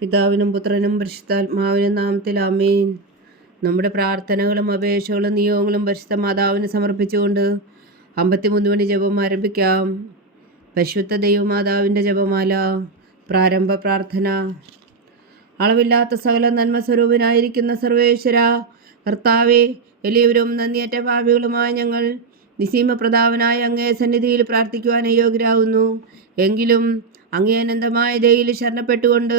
പിതാവിനും പുത്രനും പരിശുദ്ധാത്മാവിനും നാമത്തിൽ അമീൻ നമ്മുടെ പ്രാർത്ഥനകളും അപേക്ഷകളും നിയോഗങ്ങളും പരിശുദ്ധ മാതാവിന് സമർപ്പിച്ചുകൊണ്ട് അമ്പത്തിമൂന്ന് മണി ജപം ആരംഭിക്കാം. പരിശുദ്ധ ദൈവമാതാവിന്റെ ജപമാല പ്രാരംഭ പ്രാർത്ഥന. അളവില്ലാത്ത സകല നന്മ സ്വരൂപനായിരിക്കുന്ന സർവേശ്വര കർത്താവെ എളിയവരും നന്ദിയേറ്റ പാപികളുമായ ഞങ്ങൾ നിസീമ പ്രതാപനായ അങ്ങേ സന്നിധിയിൽ പ്രാർത്ഥിക്കുവാൻ യോഗ്യരാകുന്നു. എങ്കിലും അങ്ങേ അനന്തമായ ദയിൽ ശരണപ്പെട്ടുകൊണ്ട്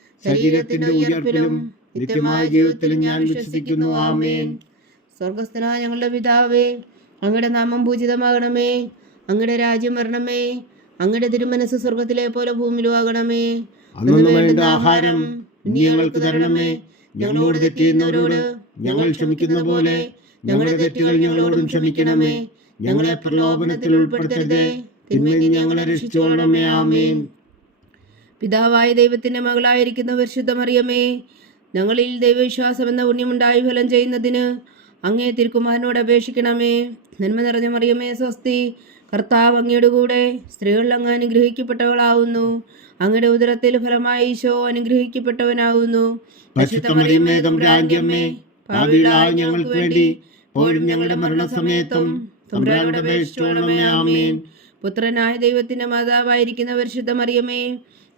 ശരീരത്തിന്റെ ഉയർപ്പിലും നിത്യമായ ജീവിതത്തിലും ഞാൻ വിശ്വസിക്കുന്നു. ആമേൻ. സ്വർഗസ്ഥനായ ഞങ്ങളുടെ പിതാവേ അങ്ങയുടെ നാമം പൂജിതമാകണമേ. അങ്ങയുടെ രാജ്യം വരണമേ. അങ്ങയുടെ തിരുമനസ് സ്വർഗത്തിലെ പോലെ ഭൂമിയിലും ആകണമേ. അന്നു വേണ്ട ആഹാരം നീ ഞങ്ങൾക്ക് തരണമേ. ഞങ്ങളോട് തെറ്റിയുന്നവരോട് ഞങ്ങൾ ക്ഷമിക്കുന്ന പോലെ ഞങ്ങളുടെ തെറ്റുകൾ ഞങ്ങളോടും ക്ഷമിക്കണമേ. ഞങ്ങളെ പ്രലോഭനത്തിൽ ഉൾപ്പെടുത്തരുതേ. തിന്മയിൽ ഞങ്ങളെ രക്ഷിച്ചോളണമേ ആമേൻ. പിതാവായ ദൈവത്തിന്റെ മകളായിരിക്കുന്ന പരിശുദ്ധ മറിയമേ ഞങ്ങളിൽ ദൈവവിശ്വാസം എന്ന പുണ്യമുണ്ടായി ഫലം ചെയ്യുന്നതിന് അങ്ങേ തിരുക്കുമാരനോട് അപേക്ഷിക്കണമേ. നന്മ നിറഞ്ഞ മറിയമേ സ്വസ്തി കർത്താവ് അങ്ങയുടെ കൂടെ സ്ത്രീകളിൽ അങ്ങ് അനുഗ്രഹിക്കപ്പെട്ടവളാവുന്നു. അങ്ങയുടെ ഉദരത്തിൽ ഫലമായി ഈശോ അനുഗ്രഹിക്കപ്പെട്ടവനാവുന്നു. ഞങ്ങൾക്ക് വേണ്ടി ഞങ്ങളുടെ മരണസമയത്തും പുത്രനായ ദൈവത്തിന്റെ മാതാവായിരിക്കുന്ന പരിശുദ്ധ മറിയമേ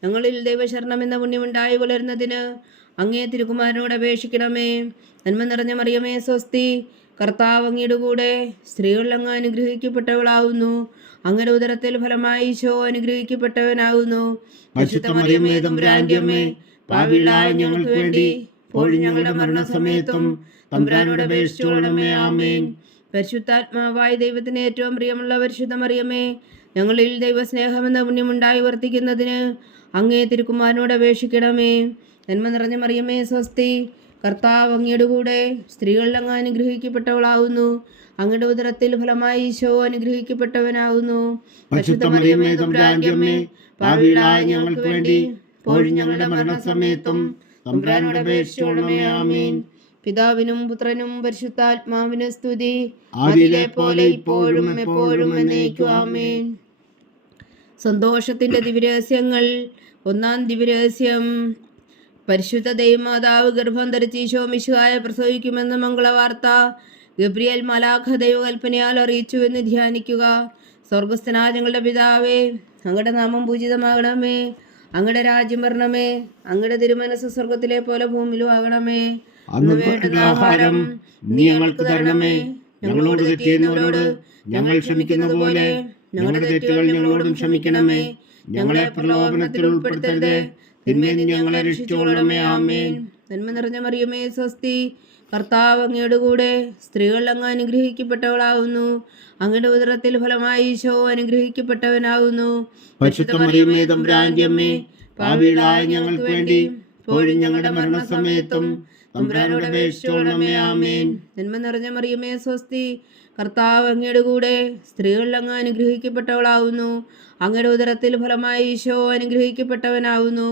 ഞങ്ങളിൽ ദൈവശരണം എന്ന പുണ്യമുണ്ടായി വളരുന്നതിന് അങ്ങേ തിരുകുമാരനോട് അപേക്ഷിക്കണമേ. നന്മ നിറഞ്ഞ മറിയമേ സ്വസ്തി. കർത്താവ് അങ്ങയുടെ കൂടെ സ്ത്രീകളിൽ അങ്ങ് അനുഗ്രഹിക്കപ്പെട്ടവളാവുന്നു. അങ്ങയുടെ ഉദരത്തിൽ ഫലമായി ഈശോ അനുഗ്രഹിക്കപ്പെട്ടവനാവുന്നു. തമ്പുരാന്റിയമ്മേ പാവിളായ ഞങ്ങൾക്ക് വേണ്ടി ഇപ്പോഴും ഞങ്ങളുടെ മരണസമയത്തും തമ്പുരാനോട് അപേക്ഷിച്ചോളണമേ. ആമേൻ. പരിശുദ്ധാത്മാവായ ദൈവത്തിന് ഏറ്റവും പ്രിയമുള്ള പരിശുദ്ധ മറിയമേ ഞങ്ങളിൽ ദൈവസ്നേഹമെന്ന പുണ്യമുണ്ടായി വർത്തിക്കുന്നതിന് അങ്ങേ തിരുക്കുമാരനോട് അപേക്ഷിക്കണമേ. നന്മ നിറഞ്ഞ മറിയമേ സ്വസ്തി. കർത്താവ് അങ്ങയുടെ കൂടെ സ്ത്രീകളിൽ അങ്ങ് അനുഗ്രഹിക്കപ്പെട്ടവളാവുന്നു. അങ്ങയുടെ ഉദരത്തിൽ ഫലമായി ഈശോ അനുഗ്രഹിക്കപ്പെട്ടവനാവുന്നു. ഞങ്ങൾക്ക് വേണ്ടി ഞങ്ങളുടെ മരണസമയത്തും പിതാവിനും പുത്രനും പരിശുദ്ധാത്മാവിനും സ്തുതി. ആദിയിലെ പോലെ ഇപ്പോഴും എപ്പോഴും എന്നേക്കും. ആമേൻ. സന്തോഷത്തിന്റെ ദിവ്യരഹസ്യങ്ങൾ. ഒന്നാം ദിവ്യരഹസ്യം. പരിശുദ്ധ ദൈവമാതാവ് ഗർഭം ധരിച്ച് ഈശോ മിശുഹായ പ്രസവിക്കുമെന്ന മംഗളവാർത്ത. ഗബ്രിയൽ മലാഖ ദൈവകൽപ്പനയാൽ അറിയിച്ചുവെന്ന് ധ്യാനിക്കുക. സ്വർഗസ്ഥനാ ഞങ്ങളുടെ പിതാവേ അങ്ങയുടെ നാമം പൂജിതമാകണമേ. അങ്ങയുടെ രാജ്യം വരണമേ. അങ്ങയുടെ തിരുമനസ് സ്വർഗത്തിലെ പോലെ ഭൂമിയിലും ആകണമേ. ആഹാരം നീ ഞങ്ങൾക്ക് തരണമേ. ഞങ്ങളോട് തെറ്റിയുന്നവരോട് ഞങ്ങൾ ക്ഷമിക്കുന്ന പോലെ ഞങ്ങളുടെ തെറ്റുകൾ ഞങ്ങളോടും ക്ഷമിക്കണമേ. ഞങ്ങളെ പ്രലോഭനത്തിൽ ഉൾപ്പെടുത്തരുത്. തിന്മയിൽ ഞങ്ങളെ രക്ഷിച്ചോളണമേ ആമേൻ. നന്മ നിറഞ്ഞ മറിയമേ സ്വസ്തി. കർത്താവ് അങ്ങയുടെ കൂടെ സ്ത്രീകൾ അങ്ങ് അനുഗ്രഹിക്കപ്പെട്ടവളാവുന്നു. അങ്ങയുടെ ഉദരത്തിൽ ഫലമായി ഈശോ അനുഗ്രഹിക്കപ്പെട്ടവനാവുന്നു. പരിശുദ്ധ മറിയമ്മേ തമ്പുരാന്റിയമ്മേ പാപികളായ ഞങ്ങൾക്ക് വേണ്ടി പോഴും ഞങ്ങളുടെ മരണസമയത്തും തമ്പുരാനോട് അപേക്ഷിച്ചോളണമേ ആമേൻ. നന്മ നിറഞ്ഞ മറിയമേ സ്വസ്തി. കർത്താവ് അങ്ങയുടെ കൂടെ സ്ത്രീകൾ അങ്ങ് അനുഗ്രഹിക്കപ്പെട്ടവളാവുന്നു. അങ്ങയുടെ ഉദരത്തിൽ ഫലമായി ഈശോ അനുഗ്രഹിക്കപ്പെട്ടവനാവുന്നു.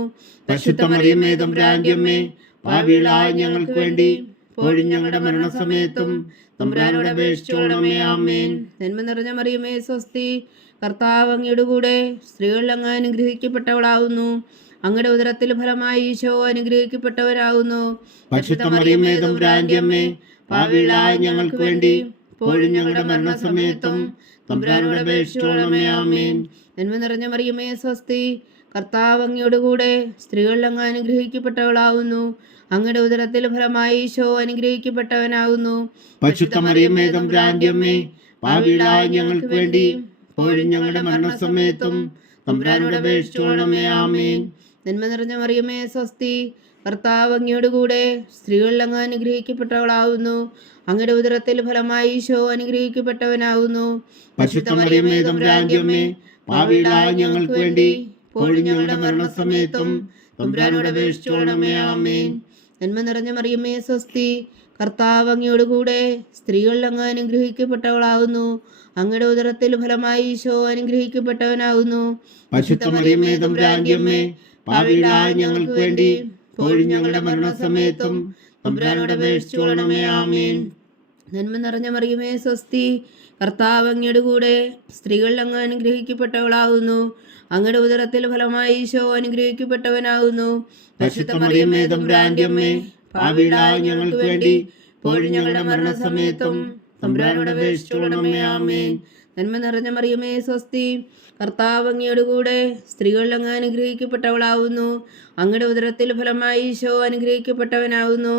തമ്പുരാന്റിയമ്മേ പാപികളായ ഞങ്ങൾക്ക് വേണ്ടി ഇപ്പോഴും ഞങ്ങളുടെ മരണസമയത്തും തമ്പുരാനോട് ആമേൻ. നന്മ നിറഞ്ഞ മറിയമേ സ്വസ്തി. കർത്താവ് അങ്ങയുടെ കൂടെ സ്ത്രീകൾ അങ്ങ് അനുഗ്രഹിക്കപ്പെട്ടവളാവുന്നു. അങ്ങയുടെ ഉദരത്തിൽ ഫലമായി ഈശോ അനുഗ്രഹിക്കപ്പെട്ടവരാകുന്നു. തമ്പുരാന്റിയമ്മേ പാപികളായ ഞങ്ങൾക്ക് വേണ്ടി ഇപ്പോഴും ഞങ്ങളുടെ മരണസമയത്തും തമ്പുരാനോട് അപേക്ഷിച്ചോളണമേ ആമേൻ. നന്മ നിറഞ്ഞ മറിയമേ സ്വസ്തി കർത്താവ് കൂടെ സ്ത്രീകളിൽ അങ്ങ് അനുഗ്രഹിക്കപ്പെട്ടവളാവുന്നു. അങ്ങയുടെ ഉദരത്തിൽ ഫലമായി ഈശോ അനുഗ്രഹിക്കപ്പെട്ടവനാകുന്നു പരിശുദ്ധ മറിയമ്മേ പാവിളായ ഞങ്ങൾക്ക് വേണ്ടി ഇപ്പോഴും ഞങ്ങളുടെ മരണസമയത്തും തമ്പുരാനോട് അപേക്ഷിച്ചോളമേ ആമേൻ. നന്മ നിറഞ്ഞ മറിയമേ സ്വസ്തി. കർത്താവ് അങ്ങയോട് കൂടെ സ്ത്രീകളിൽ അങ്ങ് അനുഗ്രഹിക്കപ്പെട്ടവളാവുന്നു. അങ്ങയുടെ ഉദരത്തിൽ ഫലമായി ഈശോ അനുഗ്രഹിക്കപ്പെട്ടവനാവുന്നു. ഞങ്ങൾക്ക് വേണ്ടി ഞങ്ങളുടെ മരണസമയത്തും തമ്പുരാനോട് അപേക്ഷിച്ചോളമേ ആമേൻ. നന്മ നിറഞ്ഞ മറിയമ്മേ സ്വസ്തി. കർത്താവ് അങ്ങയോട് കൂടെ സ്ത്രീകളിൽ അങ്ങ് അനുഗ്രഹിക്കപ്പെട്ടവളാവുന്നു. അങ്ങയുടെ ഉദരത്തിൽ ഫലമായി ഈശോ അനുഗ്രഹിക്കപ്പെട്ടവനാകുന്നു പരിശുദ്ധ മറിയമ്മേ തമ്പുരാന്റെ അമ്മേ പാപികളായ ഞങ്ങൾക്ക് വേണ്ടി ഇപ്പോഴും ഞങ്ങളുടെ മരണസമയത്തും തമ്പുരാനോട് അപേക്ഷിച്ചോളണമേ ആമേൻ. നന്മ നിറഞ്ഞ മറിയുമേ സ്വസ്തി. കർത്താവ് അങ്ങയുടെ കൂടെ സ്ത്രീകൾ അങ്ങ് അനുഗ്രഹിക്കപ്പെട്ടവളാകുന്നു. അങ്ങയുടെ ഉദരത്തിൽ ഫലമായി ഈശോ അനുഗ്രഹിക്കപ്പെട്ടവനാകുന്നു. പാപികളായ ഞങ്ങൾക്ക് വേണ്ടി ഇപ്പോഴും ഞങ്ങളുടെ മരണസമയത്തും തമ്പുരാനോട് അപേക്ഷിച്ചോളണമേ ആമേൻ. നന്മ നിറഞ്ഞ മറിയമേ സ്വസ്തി. കർത്താവ് അങ്ങയുടെ കൂടെ സ്ത്രീകളിൽ അങ്ങ് അനുഗ്രഹിക്കപ്പെട്ടവളാവുന്നു. അങ്ങയുടെ ഉദരത്തിൽ ഫലമായി ഈശോ അനുഗ്രഹിക്കപ്പെട്ടവനാവുന്നു.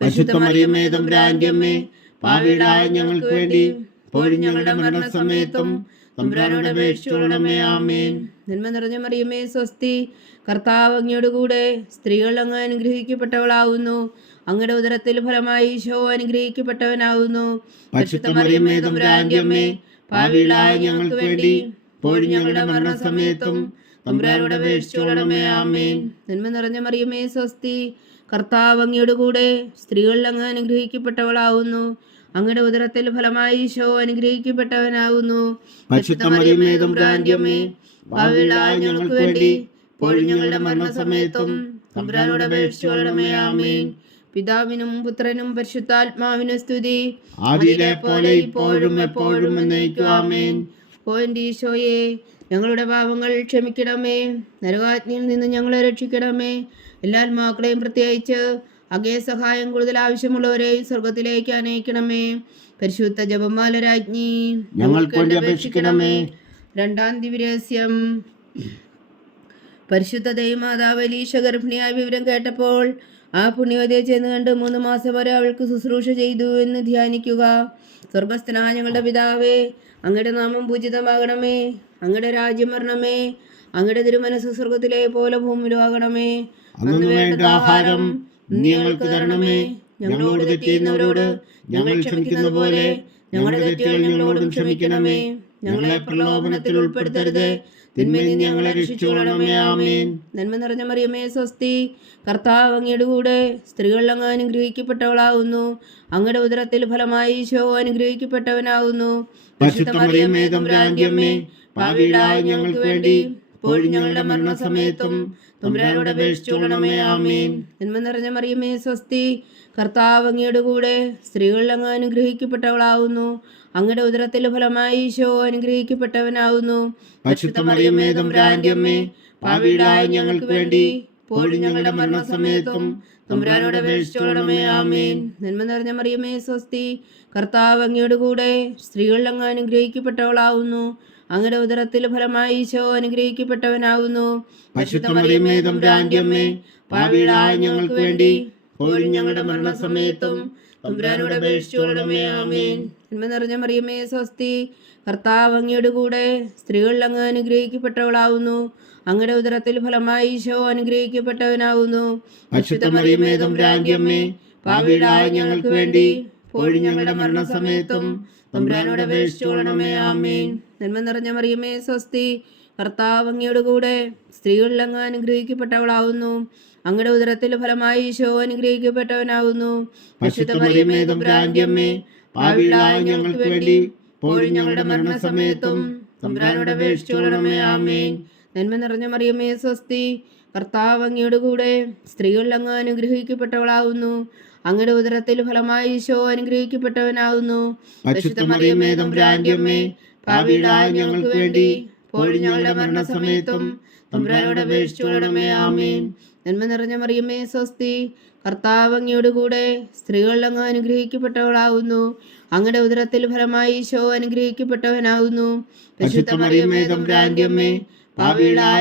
പരിശുദ്ധ മറിയമ്മേ തമ്പുരാന്റെ അമ്മേ പാപികളായ ഞങ്ങൾക്ക് വേണ്ടി ഇപ്പോഴും ഞങ്ങളുടെ മരണസമയത്തും തമ്പുരാനോട് അപേക്ഷിച്ചോളമേ ആമേൻ. നന്മ നിറഞ്ഞ മറിയമേ സ്വസ്തി. കർത്താവ് അങ്ങയോട് കൂടെ സ്ത്രീകൾ അങ്ങ് അനുഗ്രഹിക്കപ്പെട്ടവളാവുന്നു. അങ്ങയുടെ ഉദരത്തിൽ ഫലമായി ഈശോ അനുഗ്രഹിക്കപ്പെട്ടവനാവുന്നു. പരിശുദ്ധ മറിയമ്മേ തമ്പുരാന്റെ അമ്മേ പാപികളായ ഞങ്ങൾക്ക് വേണ്ടി ഇപ്പോഴും ഞങ്ങളുടെ മരണസമയത്തും തമ്പുരാനോട് അപേക്ഷിച്ചോളണമേ ആമേൻ. നന്മ നിറഞ്ഞ മറിയമേ സ്വസ്തി. കർത്താവ് അങ്ങയുടെ കൂടെ സ്ത്രീകളിൽ അങ്ങ് അനുഗ്രഹിക്കപ്പെട്ടവളാവുന്നു. അങ്ങയുടെ ഉദരത്തിൽ ഫലമായി ഈശോ അനുഗ്രഹിക്കപ്പെട്ടവനാകുന്നു ഞങ്ങൾക്ക് വേണ്ടി ഇപ്പോഴും ഞങ്ങളുടെ മരണസമയത്തും തമ്പുരാനോട് അപേക്ഷിച്ചോളണമേ ആമേൻ. പിതാവിനും പുത്രനും പരിശുദ്ധാത്മാവിനും സ്തുതി. പോലെ ഇപ്പോഴും എപ്പോഴും എന്നേക്കും ആമേൻ. ഓ എന്റെ ഈശോയെ ഞങ്ങളുടെ പാപങ്ങൾ ക്ഷമിക്കണമേ. നരകാജ്ഞയിൽ നിന്ന് ഞങ്ങളെ രക്ഷിക്കണമേ. എല്ലാ ആത്മാക്കളെയും പ്രത്യേകിച്ച് അകേ സഹായം കൂടുതൽ ആവശ്യമുള്ളവരെയും സ്വർഗത്തിലേക്ക് അനയിക്കണമേ. പരിശുദ്ധ ജപമാല രാജ്ഞി ഞങ്ങൾക്ക് വേണ്ടി അപേക്ഷിക്കണമേ. രണ്ടാം ദിവ്യരഹസ്യം. പരിശുദ്ധ ദൈവമാതാവ് ലീശ ഗർഭിണിയായ വിവരം കേട്ടപ്പോൾ ആ പുണ്യവതിയെ ചെന്ന് കണ്ട് മൂന്ന് മാസം വരെ അവൾക്ക് ശുശ്രൂഷ ചെയ്തു എന്ന് ധ്യാനിക്കുക. സ്വർഗസ്ഥനായ ഞങ്ങളുടെ പിതാവേ അങ്ങയുടെ നാമം പൂജിതമാകണമേ. അങ്ങയുടെ രാജ്യം വരണമേ. അങ്ങയുടെ തിരുമനസ് സ്വർഗത്തിലെ പോലെ ഭൂമിയിലും ആകണമേ അന്നു വേണ്ട ആഹാരം ഞങ്ങൾക്ക് തരണമേ. ഞങ്ങളോട് തെറ്റിയുന്നവരോട് ഞങ്ങൾ ക്ഷമിക്കുന്ന പോലെ ഞങ്ങളുടെ തെറ്റുകൾ ഞങ്ങളോടും ക്ഷമിക്കണമേ. ഞങ്ങളെ പ്രലോഭനത്തിൽ ഉൾപ്പെടുത്തരുത്. തിന്മയിൽ ഞങ്ങളെ രക്ഷിച്ചുകൊള്ളണമേ ആമേൻ. നന്മ നിറഞ്ഞ മറിയമേ സ്വസ്തി. കർത്താവ് അങ്ങയുടെ കൂടെ സ്ത്രീകൾ അങ്ങ് അനുഗ്രഹിക്കപ്പെട്ടവളാകുന്നു അങ്ങയുടെ ഉദരത്തിൽ ഫലമായി ഈശോ അനുഗ്രഹിക്കപ്പെട്ടവനാവുന്നു. പാപികളായ ഞങ്ങൾക്ക് വേണ്ടി ഇപ്പോഴും ഞങ്ങളുടെ മരണസമയത്തും തമ്പുരാനോട് ആമീൻ. നന്മ നിറഞ്ഞ മറിയമേ സ്വസ്തി. കർത്താവ് അങ്ങയുടെ കൂടെ സ്ത്രീകളിൽ അങ്ങ് അനുഗ്രഹിക്കപ്പെട്ടവളാകുന്നു അങ്ങയുടെ ഉദരത്തിലെ ഫലമായി ഈശോ അനുഗ്രഹിക്കപ്പെട്ടവനാവുന്നു. ഞങ്ങൾക്ക് വേണ്ടി പോലും ഞങ്ങളുടെ മരണസമയത്തും തമ്പുരാനോട് അപേക്ഷിച്ചുകൊള്ളണമേ ആമേൻ. നന്മ നിറഞ്ഞ മറിയമേ സ്വസ്തി കർത്താവ് അങ്ങയുടെ കൂടെ സ്ത്രീകളിൽ അങ്ങ് അനുഗ്രഹിക്കപ്പെട്ടവളാവുന്നു. അങ്ങയുടെ ഉദരത്തിൽ ഫലമായി ഈശോ അനുഗ്രഹിക്കപ്പെട്ടവനാവുന്നു. ഞങ്ങൾക്ക് വേണ്ടി പോലും ഞങ്ങളുടെ മരണസമയത്തും തമ്പുരാനോട് ആമേൻ. നന്മ നിറഞ്ഞ മറിയമേ സ്വസ്തി. കർത്താവ് അങ്ങയുടെ കൂടെ സ്ത്രീകൾ അങ്ങ് അനുഗ്രഹിക്കപ്പെട്ടവളാവുന്നു. അങ്ങയുടെ ഉദരത്തിൽ ഫലമായി ഈശോ അനുഗ്രഹിക്കപ്പെട്ടവനാവുന്നു. അമ്മേ പാപികളായ ഞങ്ങൾക്ക് വേണ്ടി പോഴി ഞങ്ങളുടെ മരണസമയത്തും തമ്പുരാനോട് അപേക്ഷിച്ചുകൊള്ളണമേ ആമേൻ. നന്മ നിറഞ്ഞ മറിയമേ സ്വസ്തി. കർത്താവ് അങ്ങയുടെ കൂടെ സ്ത്രീകളിൽ അങ്ങ് അനുഗ്രഹിക്കപ്പെട്ടവളാവുന്നു. അങ്ങയുടെ ഉദരത്തിൽ ഫലമായി ഈശോ അനുഗ്രഹിക്കപ്പെട്ടവനാവുന്നു. പരിശുദ്ധ മറിയമേ പാപികളായ ഞങ്ങൾക്ക് വേണ്ടി ഇപ്പോഴും ഞങ്ങളുടെ മരണസമയത്തും തമ്പുരാനോട് അപേക്ഷിച്ചുകൊള്ളണമേ ആമേൻ. നന്മ നിറഞ്ഞ മറിയമേ സ്വസ്തി. കർത്താവ് അങ്ങയുടെ കൂടെ സ്ത്രീകളിൽ അങ്ങ് അനുഗ്രഹിക്കപ്പെട്ടവളാവുന്നു. അങ്ങയുടെ ഉദരത്തിൽ ഫലമായി ഈശോ അനുഗ്രഹിക്കപ്പെട്ടവനാകുന്നു പരിശുദ്ധ മറിയമ്മേ തമ്പുരാന്റെ അമ്മേ പാപികളായ ഞങ്ങൾക്ക് വേണ്ടി ഇപ്പോഴും ഞങ്ങളുടെ മരണസമയത്തും തമ്പുരാനോട് അപേക്ഷിച്ചുകൊള്ളണമേ ആമേൻ. നന്മ നിറഞ്ഞ മറിയമ്മേ സ്വസ്തി. കർത്താവ് കൂടെ സ്ത്രീകളിലങ്ങ് അനുഗ്രഹിക്കപ്പെട്ടവളാവുന്നു. അങ്ങയുടെ ഉദരത്തിൽ ഫലമായി ഈശോ അനുഗ്രഹിക്കപ്പെട്ടവനാവുന്നു.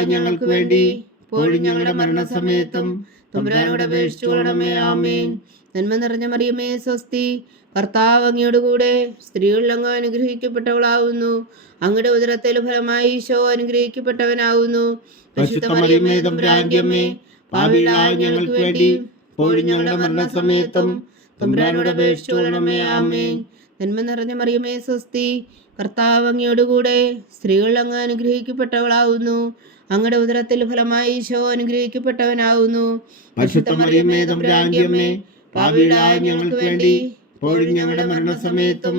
ഞങ്ങൾക്ക് വേണ്ടി ഇപ്പോഴും ഞങ്ങളുടെ മരണസമയത്തും തമ്പുരാനോട് അപേക്ഷിച്ചു കൊള്ളണമേ ആമേൻ. നന്മ നിറഞ്ഞ മറിയമേ സ്വസ്തി. കർത്താവ് അങ്ങയോട് കൂടെ സ്ത്രീകളിൽ അങ്ങ് അനുഗ്രഹിക്കപ്പെട്ടവളാവുന്നു. അങ്ങയുടെ ഉദരത്തിൽ ഫലമായി ഈശോ അനുഗ്രഹിക്കപ്പെട്ടവനാവുന്നു. പരിശുദ്ധ ഞങ്ങൾക്ക് വേണ്ടി ഇപ്പോഴും ഞങ്ങളുടെ മരണസമയത്തും തമ്പുരാനോട് അപേക്ഷിച്ചു കൊള്ളണമേ ആമേൻ. നന്മ നിറഞ്ഞ മറിയമേ സ്വസ്തി. കർത്താവ് അങ്ങയോടുകൂടെ സ്ത്രീകൾ അങ്ങ് അനുഗ്രഹിക്കപ്പെട്ടവളാവുന്നു. അങ്ങയുടെ ഉദരത്തിൽ ഫലമായി ഈശോ അനുഗ്രഹിക്കപ്പെട്ടവനാവുന്നു. മറിയമേ തമ്പുരാന്റെ അമ്മേ പാപികളായ ഞങ്ങൾക്ക് വേണ്ടി ഇപ്പോഴും ഞങ്ങളുടെ മരണസമയത്തും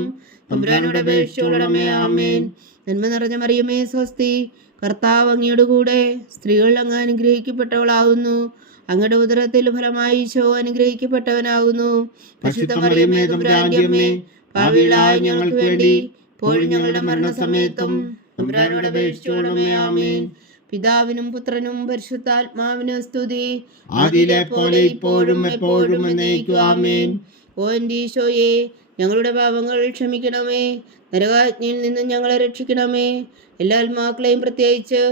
തമ്പുരാനോട് അപേക്ഷിച്ചു കൊള്ളണമേ ആമേൻ. നന്മ നിറഞ്ഞ മറിയമേ സ്വസ്തി. കർത്താവ് അങ്ങയോടുകൂടെ സ്ത്രീകൾ അങ്ങ് അനുഗ്രഹിക്കപ്പെട്ടവളാവുന്നു. അങ്ങയുടെ ഉദരത്തിൽ ഫലമായി ഈശോ അനുഗ്രഹിക്കപ്പെട്ടവനാകുന്നു. പരിശുദ്ധ മറിയമേ തമ്പുരാന്റെ അമ്മേ ഞങ്ങൾക്ക് വേണ്ടി ഇപ്പോഴും ഞങ്ങളുടെ മരണസമയത്തും തമ്പുരാനോട് ആമേൻ. പിതാവിനും പുത്രനും പരിശുദ്ധാത്മാവിനും സ്തുതി. ആദിയിലെ പോലെ ഇപ്പോഴും എപ്പോഴും എന്നേക്കും ആമേൻ. ഓ എന്റെ ഈശോയെ ഞങ്ങളുടെ പാപങ്ങൾ ക്ഷമിക്കണമേ. നരകാജ്ഞയിൽ നിന്നും ഞങ്ങളെ രക്ഷിക്കണമേ. എല്ലാ ആത്മാക്കളെയും പ്രത്യേകിച്ച്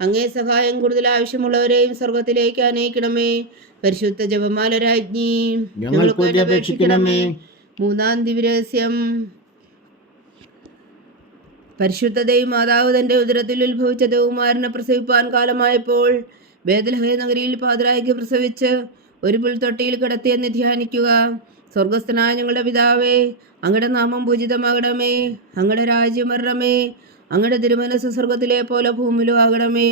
അങ്ങേ സഹായം കൂടുതൽ ആവശ്യമുള്ളവരെയും സ്വർഗത്തിലേക്ക് അനയിക്കണമേ. പരിശുദ്ധ ജപമാല രാജ്ഞി ഞങ്ങൾക്ക് അപേക്ഷിക്കണമേ. മൂന്നാം ദിവരഹസ്യം പരിശുദ്ധതയും മാതാവ് തന്റെ ഉദരത്തിൽ ഉത്ഭവിച്ച ദേവുമാരനെ പ്രസവിപ്പാൻ കാലമായപ്പോൾ ബേദലഹേ നഗരിയിൽ പാതിരായ്ക്ക് പ്രസവിച്ച് ഒരു പുൽത്തൊട്ടിയിൽ കിടത്തിയെന്ന് ധ്യാനിക്കുക. സ്വർഗസ്ഥനായ ഞങ്ങളുടെ പിതാവേ അങ്ങയുടെ നാമം പൂജിതമാകണമേ. അങ്ങയുടെ രാജ്യം വരണമേ. അങ്ങയുടെ തിരുമനസ് സ്വർഗത്തിലെ പോലെ ഭൂമിയിലും ആകണമേ.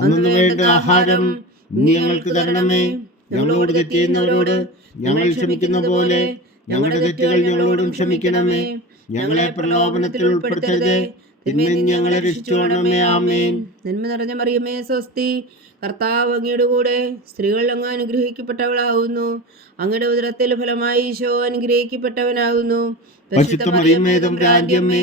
അന്നു വേണ്ട ആഹാരം ഞങ്ങൾക്ക് തരണമേ. ഞങ്ങളോട് തെറ്റിയുന്നവരോട് ഞങ്ങൾ ക്ഷമിക്കുന്ന പോലെ ഞങ്ങളുടെ തെറ്റുകൾ ഞങ്ങളോടും ക്ഷമിക്കണമേ. ഞങ്ങളെ പ്രലോഭനത്തിൽ ഉൾപ്പെടുത്തരുത്. ഞങ്ങളെ രക്ഷിച്ചോണമേ ആമേൻ. നന്മ നിറഞ്ഞ മറിയമേ സ്വസ്തി. കർത്താവ് അങ്ങയുടെ കൂടെ സ്ത്രീകൾ അങ്ങ് അനുഗ്രഹിക്കപ്പെട്ടവളാകുന്നു അങ്ങയുടെ ഉദരത്തിൽ ഫലമായി ഈശോ അനുഗ്രഹിക്കപ്പെട്ടവനാകുന്നു. പരിശുദ്ധ മറിയമ്മേ തമ്പുരാന്റെ അമ്മേ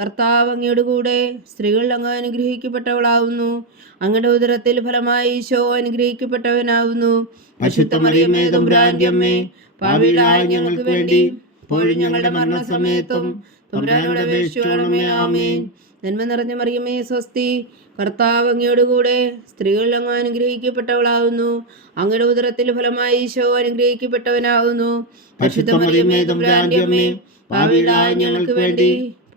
കർത്താവ് അങ്ങയുടെ കൂടെ സ്ത്രീകൾ അങ്ങ് അനുഗ്രഹിക്കപ്പെട്ടവളാവുന്നു. അങ്ങയുടെ ഉദരത്തിൽ ഫലമായി ഈശോ അനുഗ്രഹിക്കപ്പെട്ടവനാവുന്നു. പരിശുദ്ധ മറിയമ്മേ തമ്പുരാന്റെ അമ്മേ പാപികളായ ഞങ്ങൾക്ക് വേണ്ടി ഇപ്പോഴും ഞങ്ങളുടെ മരണസമയത്തും തമ്പുരാനോട് അപേക്ഷിച്ചോണമേ ആമേൻ. നന്മ നിറഞ്ഞ മറിയമ്മേ സ്വസ്തി കർത്താവ് അങ്ങയുടെ കൂടെ സ്ത്രീകൾ അങ്ങ് അനുഗ്രഹിക്കപ്പെട്ടവളാവുന്നു. അങ്ങയുടെ ഉദരത്തിൽ ഫലമായി ഈശോ അനുഗ്രഹിക്കപ്പെട്ടവനാവുന്നു. പരിശുദ്ധ മറിയമ്മേ തമ്പുരാന്റെ അമ്മേ പാപികളായ ഞങ്ങൾക്ക് വേണ്ടി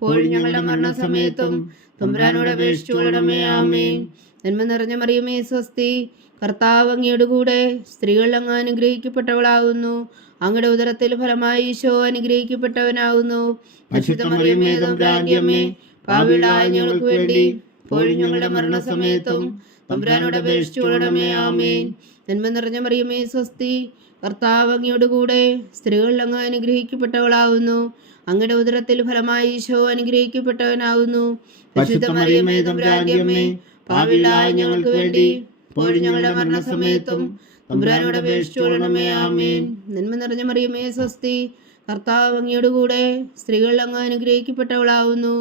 ഇപ്പോഴും ഞങ്ങളുടെ മരണസമയത്തും തമ്പുരാനോട് അപേക്ഷിച്ചോളണമേ ആമേ നന്മ നിറഞ്ഞ മറിയമേ സ്വസ്തി. കർത്താവ് അങ്ങയുടെ കൂടെ സ്ത്രീകൾ അങ്ങ് അനുഗ്രഹിക്കപ്പെട്ടവളാകുന്നു. അങ്ങയുടെ ഉദരത്തിൽ ഫലമായി ഈശോ അനുഗ്രഹിക്കപ്പെട്ടവനാകുന്നു. അമ്മേ ഞങ്ങൾക്ക് വേണ്ടി ഇപ്പോഴും ഞങ്ങളുടെ മരണസമയത്തും തമ്പുരാനോട് അപേക്ഷിച്ചോളണമേ ആമേൻ. നന്മ നിറഞ്ഞ മറിയമേ സ്വസ്തി. കർത്താവ് അങ്ങയുടെ കൂടെ സ്ത്രീകൾ അങ്ങ് അനുഗ്രഹിക്കപ്പെട്ടവളാകുന്നു. അങ്ങയുടെ ഉദരത്തിൽ ഫലമായി ഈശോ അനുഗ്രഹിക്കപ്പെട്ടവനാകുന്നു പാപികളായ ഞങ്ങൾക്ക് വേണ്ടി ഇപ്പോഴും ഞങ്ങളുടെ മരണസമയത്തും തമ്പുരാനോട് അപേക്ഷിച്ചോളണമേ ആമേൻ. നന്മ നിറഞ്ഞ മറിയമേ സ്വസ്തി കർത്താവ് അങ്ങയുടെ കൂടെ സ്ത്രീകൾ അങ്ങ് അനുഗ്രഹിക്കപ്പെട്ടവളാവുന്നു.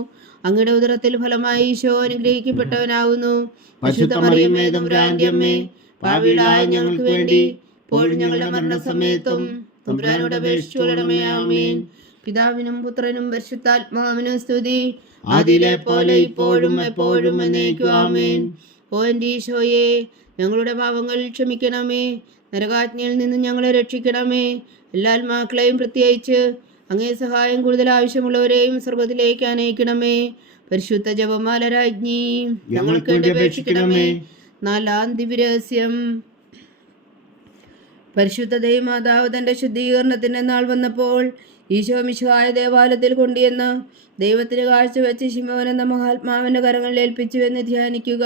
അങ്ങയുടെ ഉദരത്തിൽ ഫലമായി ഈശോ അനുഗ്രഹിക്കപ്പെട്ടവനാവുന്നു. പരിശുദ്ധ മറിയമ്മേ തമ്പുരാന്റെ അമ്മേ പാപികളായ ഞങ്ങൾക്ക് വേണ്ടി ഇപ്പോഴും ഞങ്ങളുടെ മരണസമയത്തും തമ്പുരാനോട് അപേക്ഷിച്ചോളണമേ ആമേൻ. പിതാവിനും പുത്രനും പരിശുദ്ധാത്മാവിനും സ്തുതി. അതിലെ പോലെ ഇപ്പോഴും എപ്പോഴും എന്നേക്കും ആമേൻ. ഓ എന്റെ ഈശോയെ ഞങ്ങളുടെ പാപങ്ങൾ ക്ഷമിക്കണമേ. നരകാജ്ഞയിൽ നിന്ന് ഞങ്ങളെ രക്ഷിക്കണമേ. എല്ലാ ആത്മാക്കളെയും പ്രത്യേകിച്ച് അങ്ങേ സഹായം കൂടുതൽ ആവശ്യമുള്ളവരെയും സ്വർഗത്തിലേക്ക് അനയിക്കണമേ. പരിശുദ്ധ ജപമാല രാജ്ഞി ഞങ്ങൾക്ക് വേണ്ടി അപേക്ഷിക്കണമേ. നാലാം ദിവ്യരഹസ്യം. പരിശുദ്ധ ദൈവമാതാവ് തന്റെ ശുദ്ധീകരണത്തിന്റെ നാൾ വന്നപ്പോൾ ഈശോ മിശുവായ ദേവാലയത്തിൽ കൊണ്ടുവന്ന് ദൈവത്തിന് കാഴ്ചവെച്ച് ശിമോൻ എന്ന മഹാത്മാവിന്റെ കരങ്ങളിൽ ഏൽപ്പിച്ചുവെന്ന് ധ്യാനിക്കുക.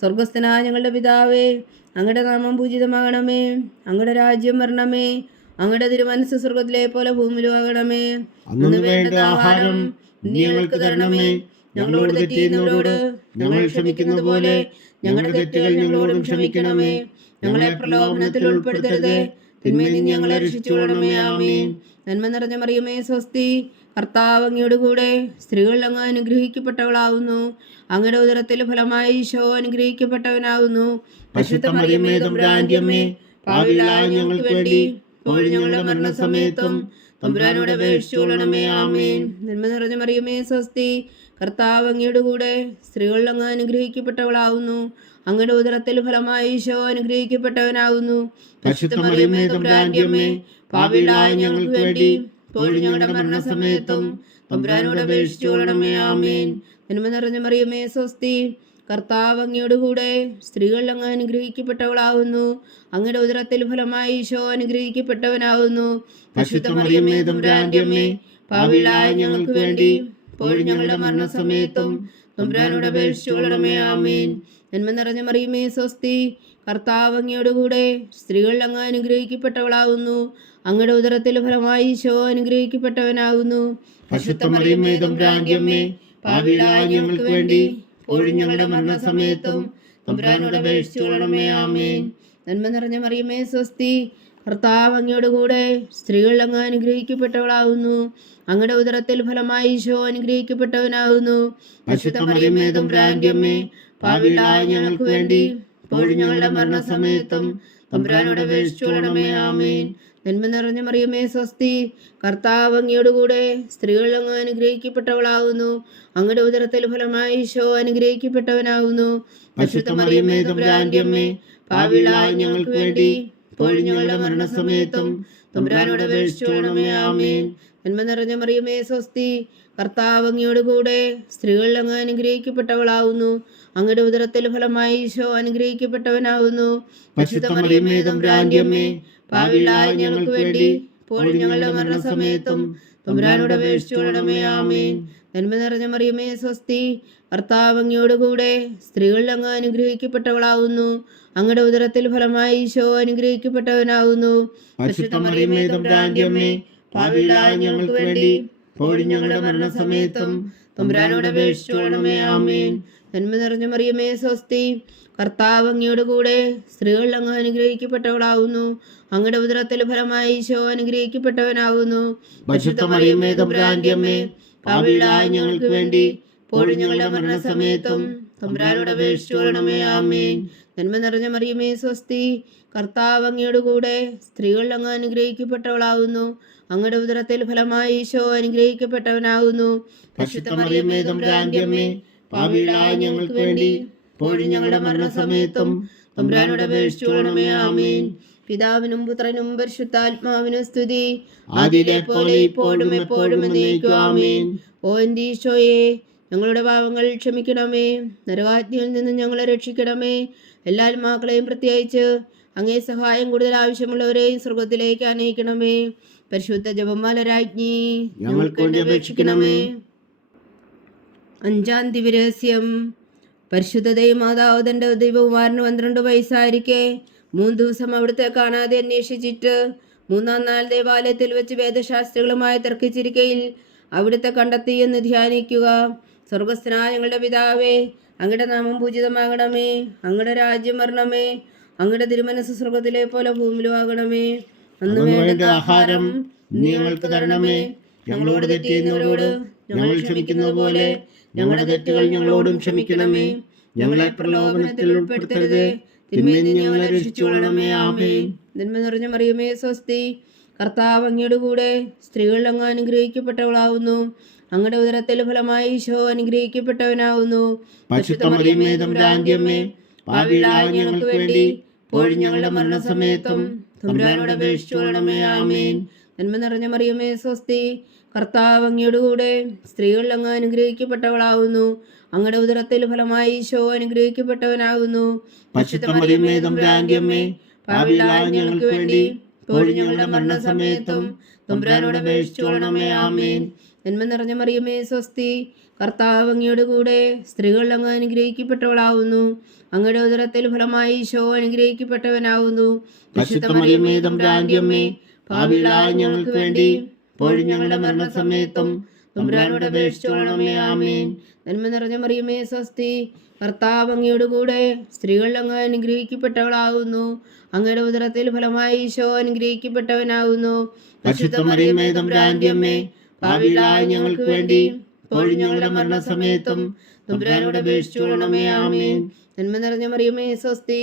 സ്വർഗസ്ഥനായ ഞങ്ങളുടെ പിതാവേ അങ്ങയുടെ നാമം പൂജിതമാകണമേ അങ്ങയുടെ രാജ്യം വരണമേ അങ്ങയുടെ തിരുമനസ് സ്വർഗത്തിലെ പോലെ ഭൂമിയിലും ആകണമേ. അന്നു വേണ്ട ആഹാരം ഞങ്ങൾക്ക് തരണമേ. ഞങ്ങളോട് തെറ്റിയുന്നവരോട് ഞങ്ങൾ ക്ഷമിക്കുന്നത് പോലെ ഞങ്ങളുടെ തെറ്റുകൾ ഞങ്ങളോടും ക്ഷമിക്കണമേ. ഞങ്ങളെ പ്രലോഭനത്തിൽ ഉൾപ്പെടുത്തരുതേ. തിന്മയിൽ നിന്ന് ഞങ്ങളെ രക്ഷിച്ചുകൊള്ളണമേ. ആമേൻ. നന്മ നിറഞ്ഞ മറിയമേ സ്വസ്തി. കർത്താവ് അങ്ങയുടെ കൂടെ സ്ത്രീകൾ അങ്ങ് അനുഗ്രഹിക്കപ്പെട്ടവളാവുന്നു. അങ്ങയുടെ ഉദരത്തിൽ ഫലമായി ഈശോ അനുഗ്രഹിക്കപ്പെട്ടവനാവുന്നു. പരിശുദ്ധ മറിയമേ തമ്പുരാന്റെ അമ്മേ പാപികളായ ഞങ്ങൾക്ക് വേണ്ടി ഞങ്ങളുടെ മരണസമയത്തും തമ്പുരാനോട് അപേക്ഷിച്ചുകൊള്ളണമേ ആമേൻ. നന്മ നിറഞ്ഞ മറിയമേ സ്വസ്തി. കർത്താവ് അങ്ങയുടെ കൂടെ സ്ത്രീകൾ അങ്ങ് അനുഗ്രഹിക്കപ്പെട്ടവളാവുന്നു. അങ്ങയുടെ ഉദരത്തിൽ ഫലമായി ഈശോ അനുഗ്രഹിക്കപ്പെട്ടവനാവുന്നു. പരിശുദ്ധ മറിയമേ തമ്പുരാന്റെ അമ്മേ പാപികളായ ഞങ്ങൾക്ക് വേണ്ടി ഇപ്പോഴും ഞങ്ങളുടെ മരണസമയത്തും തമ്പുരാനോട് അപേക്ഷിച്ചുകൊള്ളണമേ ആമേൻ. നന്മ നിറഞ്ഞ മറിയമേ സ്വസ്തി. കർത്താവ് അങ്ങയുടെ കൂടെ സ്ത്രീകൾ അങ്ങ് അനുഗ്രഹിക്കപ്പെട്ടവളാവുന്നു. അങ്ങയുടെ ഉദരത്തിൽ ഫലമായി ഈശോ അനുഗ്രഹിക്കപ്പെട്ടവനാവുന്നു. പരിശുദ്ധ മറിയമ്മേ തമ്പുരാന്റെ അമ്മേ പാപികളായ ഞങ്ങൾക്ക് വേണ്ടി ഇപ്പോഴും ഞങ്ങളുടെ മരണസമയത്തും തമ്പുരാനോട് അപേക്ഷിച്ചുകൊള്ളണമേ ആമീൻ. നന്മ നിറഞ്ഞ മറിയമേ സ്വസ്തി. കർത്താവ് അങ്ങയുടെ കൂടെ സ്ത്രീകൾ അങ്ങ് അനുഗ്രഹിക്കപ്പെട്ടവളാവുന്നു. അങ്ങയുടെ ഉദരത്തിൽ ഫലമായി ഈശോ അനുഗ്രഹിക്കപ്പെട്ടവനാകുന്നു. ഞങ്ങൾക്ക് വേണ്ടി ഇപ്പോഴും ഞങ്ങളുടെ മരണസമയത്തും തമ്പുരാനോട് അപേക്ഷിച്ചുകൊള്ളണമേ ആമേൻ. നന്മ നിറഞ്ഞ മറിയമേ സ്വസ്തി. കർത്താവ് അങ്ങയുടെ കൂടെ സ്ത്രീകൾ അങ്ങ് അനുഗ്രഹിക്കപ്പെട്ടവളാകുന്നു. അങ്ങയുടെ ഉദരത്തിൽ ഫലമായി ഈശോ അനുഗ്രഹിക്കപ്പെട്ടവനാകുന്നു. ഞങ്ങൾക്ക് വേണ്ടി ഞങ്ങളുടെ മരണസമയത്തും തമ്പുരാനോട് അപേക്ഷിച്ചുകൊള്ളണമേ ആമേൻ. നന്മ നിറഞ്ഞ മറിയമേ സ്വസ്തി. കർത്താവ് അങ്ങയോടുകൂടെ സ്ത്രീകൾ അങ്ങ് അനുഗ്രഹിക്കപ്പെട്ടവളാവുന്നു. അങ്ങയുടെ ഉദരത്തിൽ ഫലമായി ഈശോ അനുഗ്രഹിക്കപ്പെട്ടവനാകുന്നു പരിശുദ്ധ മറിയമ്മേ തമ്പുരാന്റെ അമ്മേ പാപികളായ ഞങ്ങൾക്ക് വേണ്ടി ഇപ്പോഴും ഞങ്ങളുടെ മരണസമയത്തും തമ്പുരാനോട് അപേക്ഷിച്ചുകൊള്ളണമേ ആമേൻ. നന്മ നിറഞ്ഞ മറിയമേ സ്വസ്തി. കർത്താവ് അങ്ങയുടെ കൂടെ സ്ത്രീകൾ അങ്ങ് അനുഗ്രഹിക്കപ്പെട്ടവളാവുന്നു. അങ്ങയുടെ ഉദരത്തിൽ ഫലമായി ഈശോ അനുഗ്രഹിക്കപ്പെട്ടവനാവുന്നു. പരിശുദ്ധ മറിയമ്മേ തമ്പുരാന്റെ അമ്മേ ഞങ്ങൾക്ക് വേണ്ടി ഇപ്പോഴും ഞങ്ങളുടെ മരണസമയത്തും തമ്പുരാനോട് അപേക്ഷിച്ചുകൊള്ളണമേ ആമേൻ. നന്മ നിറഞ്ഞ മറിയമേ സ്വസ്തി. കർത്താവ് കൂടെ സ്ത്രീകൾ അങ്ങ് അനുഗ്രഹിക്കപ്പെട്ടവളാവുന്നു. അങ്ങയുടെ ഉദരത്തിൽ ഫലമായി ഈശോ അനുഗ്രഹിക്കപ്പെട്ടവനാവുന്നു. ഞങ്ങൾക്ക് വേണ്ടി ഞങ്ങളുടെ മരണസമയത്തും തമ്പുരാനോട് അപേക്ഷിച്ചുകൊള്ളണമേ ആമേൻ. നന്മ നിറഞ്ഞ മറിയമേ സ്വസ്തി. കർത്താവ് അങ്ങയോട് കൂടെ സ്ത്രീകളിൽ അങ്ങ് അനുഗ്രഹിക്കപ്പെട്ടവളാകുന്നു അങ്ങയുടെ ഉദരത്തിൽ ഫലമായി ഈശോ അനുഗ്രഹിക്കപ്പെട്ടവനാകുന്നു പാപികളായ ഞങ്ങൾക്ക് വേണ്ടി പോഴും ഞങ്ങളുടെ മരണസമയത്തും തമ്പുരാനോട് അപേക്ഷിച്ചുകൊള്ളണമേ ആമേൻ. നന്മ നിറഞ്ഞ മറിയമേ സ്വസ്തി കർത്താവ് അങ്ങയോട് കൂടെ സ്ത്രീകൾ അങ്ങ് അനുഗ്രഹിക്കപ്പെട്ടവളാകുന്നു അങ്ങയുടെ ഉദരത്തിൽ ഫലമായി ഈശോ അനുഗ്രഹിക്കപ്പെട്ടവനാകുന്നു പരിശുദ്ധ മറിയമ്മേ പാപികളായ ഞങ്ങൾക്ക് വേണ്ടി ഇപ്പോഴും ഞങ്ങളുടെ മരണസമയത്തും തമ്പുരാനോട് അപേക്ഷിച്ചുകൊള്ളണമേ ആമീൻ. പിതാവിനും പുത്രനും പരിശുദ്ധാത്മാവിനും സ്തുതി. അതിലെ പോലെ ഇപ്പോഴും എപ്പോഴും എന്നേക്കും ആമേൻ. ഓ എന്റെ ഞങ്ങളുടെ പാവങ്ങൾ ക്ഷമിക്കണമേ. നരകാജ്ഞയിൽ നിന്ന് ഞങ്ങളെ രക്ഷിക്കണമേ. എല്ലാ ആത്മാക്കളെയും പ്രത്യേകിച്ച് അങ്ങേ സഹായം കൂടുതൽ ആവശ്യമുള്ളവരെയും സ്വർഗത്തിലേക്ക് അനയിക്കണമേ പരിശുദ്ധ ജപമാല രാജ്ഞി ഞങ്ങൾക്ക് അപേക്ഷിക്കണമേ. അഞ്ചാം ദിവരഹസ്യം പരിശുദ്ധ ദൈവമാതാവ് തന്റെ ദൈവകുമാരന് പന്ത്രണ്ട് വയസ്സായിരിക്കെ. മൂന്ന് ദിവസം അവിടുത്തെ കാണാതെ അന്വേഷിച്ചിട്ട് മൂന്നാം നാല് ദേവാലയത്തിൽ വെച്ച് വേദശാസ്ത്രികളുമായി തർക്കിച്ചിരിക്കയിൽ അവിടുത്തെ കണ്ടെത്തി എന്ന് ധ്യാനിക്കുക. സ്വർഗസ്ഥനായ ഞങ്ങളുടെ പിതാവേ അങ്ങയുടെ നാമം പൂജിതമാകണമേ. അങ്ങയുടെ രാജ്യം വരണമേ. അങ്ങയുടെ തിരുമനസ് സ്വർഗത്തിലെ പോലെ ഭൂമിയിലും ആകണമേ അന്ന് വേണ്ട ആഹാരം ഞങ്ങൾക്ക് തരണമേ. ഞങ്ങളോട് തെറ്റിയുന്നവരോട് ഞങ്ങൾ ക്ഷമിക്കുന്നത് പോലെ ഞങ്ങളുടെ തെറ്റുകൾ ഞങ്ങളോടും ക്ഷമിക്കണമേ. ഞങ്ങളെ പ്രലോഭനത്തിൽ ഉൾപ്പെടുത്തരുത്. തിന്മയിൽ ഞങ്ങളെ രക്ഷിച്ചുകൊള്ളണമേ. ആമേൻ. നന്മ നിറഞ്ഞ മറിയമേ സ്വസ്തി. കർത്താവ് അങ്ങയുടെ കൂടെ സ്ത്രീകൾ അങ്ങ് അനുഗ്രഹിക്കപ്പെട്ടവളാവുന്നു. അങ്ങയുടെ ഉദരത്തിൽ ഫലമായി ഈശോ അനുഗ്രഹിക്കപ്പെട്ടവനാവുന്നു. ഞങ്ങൾക്ക് വേണ്ടി ഇപ്പോഴും ഞങ്ങളുടെ മരണസമയത്തും തമ്പുരാനോട് അപേക്ഷിച്ചു കൊള്ളണമേ ആമേൻ. നന്മ നിറഞ്ഞ മറിയമേ സ്വസ്തി. കർത്താവ് അങ്ങയുടെ കൂടെ സ്ത്രീകൾ അങ്ങ് അനുഗ്രഹിക്കപ്പെട്ടവളാവുന്നു. അങ്ങയുടെ ഉദരത്തിൽ ഫലമായി ഈശോ അനുഗ്രഹിക്കപ്പെട്ടവനാകുന്നു ഞങ്ങൾക്ക് വേണ്ടി ഞങ്ങളുടെ മരണസമയത്തും തമ്പുരാനോട് അപേക്ഷിച്ചു കൊള്ളണമേ ആമേൻ. നന്മ നിറഞ്ഞ മറിയമേ സ്വസ്തി. കർത്താവ് അങ്ങയുടെ കൂടെ സ്ത്രീകൾ അങ്ങ് അനുഗ്രഹിക്കപ്പെട്ടവളാവുന്നു. അങ്ങയുടെ ഉദരത്തിൽ ഫലമായി ഈശോ അനുഗ്രഹിക്കപ്പെട്ടവനാവുന്നു. ഞങ്ങൾക്ക് വേണ്ടി ഇപ്പോഴും ഞങ്ങളുടെ മരണസമയത്തും തമ്പുരാനോട് അപേക്ഷിച്ചോളണമേ ആമേൻ. നന്മ നിറഞ്ഞ മറിയമേ സ്വസ്തി. കർത്താവ് അങ്ങയുടെ കൂടെ സ്ത്രീകൾ അങ്ങ് അനുഗ്രഹിക്കപ്പെട്ടവളാകുന്നു അങ്ങയുടെ ഉദരത്തിൽ ഫലമായി ഈശോ അനുഗ്രഹിക്കപ്പെട്ടവനാകുന്നു മറിയമേ അമ്മേ ഭാവിയിലായി ഞങ്ങൾക്ക് വേണ്ടി ഇപ്പോഴും ഞങ്ങളുടെ മരണസമയത്തും തമ്പുരാനോട് അപേക്ഷിച്ചോളണമേ ആമേൻ. നന്മ നിറഞ്ഞ മറിയമേ സ്വസ്തി.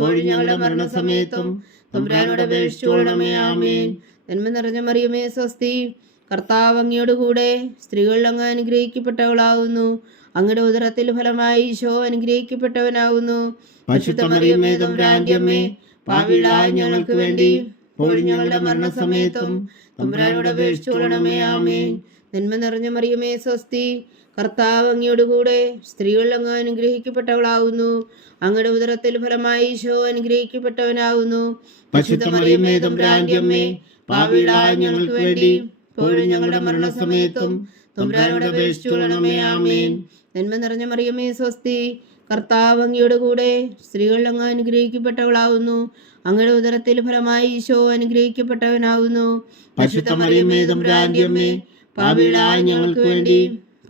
ഇപ്പോഴും ഞങ്ങളുടെ മരണസമയത്തും തമ്പുരാനോട് അപേക്ഷിച്ചു കൊള്ളണമേ ആമേൻ. നന്മ നിറഞ്ഞ മറിയമേ സ്വസ്തി. കർത്താവ് അങ്ങയോട് കൂടെ സ്ത്രീകളിൽ അങ്ങ് അനുഗ്രഹിക്കപ്പെട്ടവളാകുന്നു അങ്ങയുടെ ഉദരത്തിൽ ഫലമായി ഈശോ അനുഗ്രഹിക്കപ്പെട്ടവനാകുന്നു മറിയമേ പാപികളായ ഞങ്ങൾക്ക് വേണ്ടി ഇപ്പോഴും ഞങ്ങളുടെ മരണസമയത്തും തമ്പുരാനോട് അപേക്ഷിച്ചു കൊള്ളണമേ ആമേൻ. നന്മ നിറഞ്ഞ മറിയമേ സ്വസ്തി. കർത്താവ് അങ്ങയോടുകൂടെ സ്ത്രീകൾ അങ്ങ് അനുഗ്രഹിക്കപ്പെട്ടവളാകുന്നു അങ്ങയുടെ ഉദരത്തിൽ ഫലമായി ഈശോ അനുഗ്രഹിക്കപ്പെട്ടവനാവുന്നു. പരിശുദ്ധ മറിയമേ തമ്പുരാന്റെ അമ്മേ പാപികളായ ഞങ്ങൾക്ക് വേണ്ടി ഇപ്പോഴും ഞങ്ങളുടെ മരണസമയത്തും തമ്പുരാനോട് അപേക്ഷിച്ചു കൊള്ളണമേ ആമേൻ. നന്മ നിറഞ്ഞ മറിയമ്മേ സ്വസ്തി. കർത്താവ് അങ്ങയുടെ കൂടെ സ്ത്രീകൾ അങ്ങ് അനുഗ്രഹിക്കപ്പെട്ടവളാകുന്നു അങ്ങയുടെ ഉദരത്തിൽ ഫലമായി ഈശോ അനുഗ്രഹിക്കപ്പെട്ടവനാവുന്നു. പരിശുദ്ധ മറിയമേ തമ്പുരാന്റെ അമ്മേ പാപികളായ ഞങ്ങൾക്ക് വേണ്ടി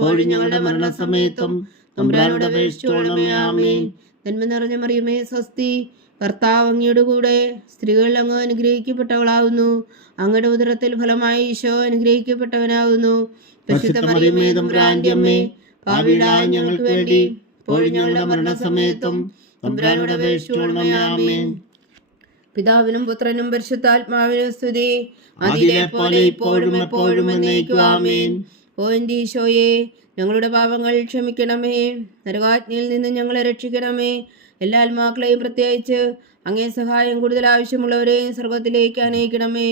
ഇപ്പോഴും ഞങ്ങളുടെ മരണസമയത്തും തമ്പുരാനോട് അപേക്ഷിച്ചോളമേ ആമേൻ. നന്മ നിറഞ്ഞ മറിയമേ സ്വസ്തി. കർത്താവ് അങ്ങയുടെ കൂടെ സ്ത്രീകൾ അങ്ങ് അനുഗ്രഹിക്കപ്പെട്ടവളാവുന്നു. അങ്ങയുടെ ഉദരത്തിൽ ഫലമായി ഈശോ അനുഗ്രഹിക്കപ്പെട്ടവനാവുന്നു. പരിശുദ്ധ മറിയമേ തമ്പുരാന്റെ അമ്മേ പാപികളായ ഞങ്ങൾക്ക് വേണ്ടി ഇപ്പോഴും ഞങ്ങളുടെ മരണസമയത്തും തമ്പുരാനോട് അപേക്ഷിച്ചോളമേ ആമേൻ. പിതാവിനും പുത്രനും പരിശുദ്ധാത്മാവിനും സ്തുതി. അതിലെ പോലെ ഇപ്പോഴും എപ്പോഴും എന്നേക്കും ആമേൻ. ഓ എന്റെ ഈശോയെ ഞങ്ങളുടെ പാപങ്ങൾ ക്ഷമിക്കണമേ. നരകാജ്ഞയിൽ നിന്ന് ഞങ്ങളെ രക്ഷിക്കണമേ. എല്ലാ ആത്മാക്കളെയും പ്രത്യേകിച്ച് അങ്ങേ സഹായം കൂടുതൽ ആവശ്യമുള്ളവരെയും സ്വർഗത്തിലേക്ക് അനയിക്കണമേ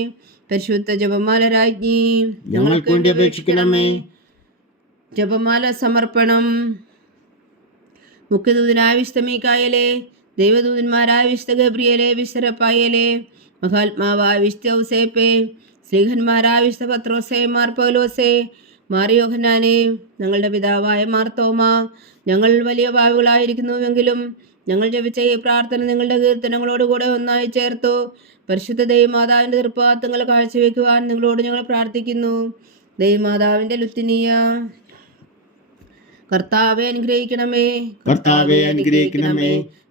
പരിശുദ്ധ ജപമാല രാജ്ഞി ഞങ്ങൾക്ക് വേണ്ടി അപേക്ഷിക്കണമേ. ജപമാല സമർപ്പണം. മുഖ്യദൂതനായ വിശുദ്ധ ദൈവദൂതന്മാരായ വിശുദ്ധ ഗബ്രിയലെ വിശ്വരപ്പായലേ മഹാത്മാവായ വിശുദ്ധ ഔസേപ്പെ ശ്രീഹന്മാരായ വിശുദ്ധ പത്രോസെ മാർ പൗലോസെ മാറിയോഹനാനെ ഞങ്ങളുടെ പിതാവായ മാർത്തോമ ഞങ്ങൾ വലിയ പാവുകളായിരിക്കുന്നുവെങ്കിലും ഞങ്ങൾ ജപിച്ച ഈ പ്രാർത്ഥന നിങ്ങളുടെ കീർത്തനങ്ങളോടുകൂടെ ഒന്നായി ചേർത്തു. പരിശുദ്ധ ദൈവമാതാവിന്റെ തൃപ്പാത്തങ്ങൾ കാഴ്ചവെക്കുവാൻ നിങ്ങളോട് ഞങ്ങൾ പ്രാർത്ഥിക്കുന്നു. ദൈവമാതാവിന്റെ ലുത്തിനിയ കർത്താവെ അനുഗ്രഹിക്കണമേ. കർത്താവെ അനുഗ്രഹിക്കണമേ.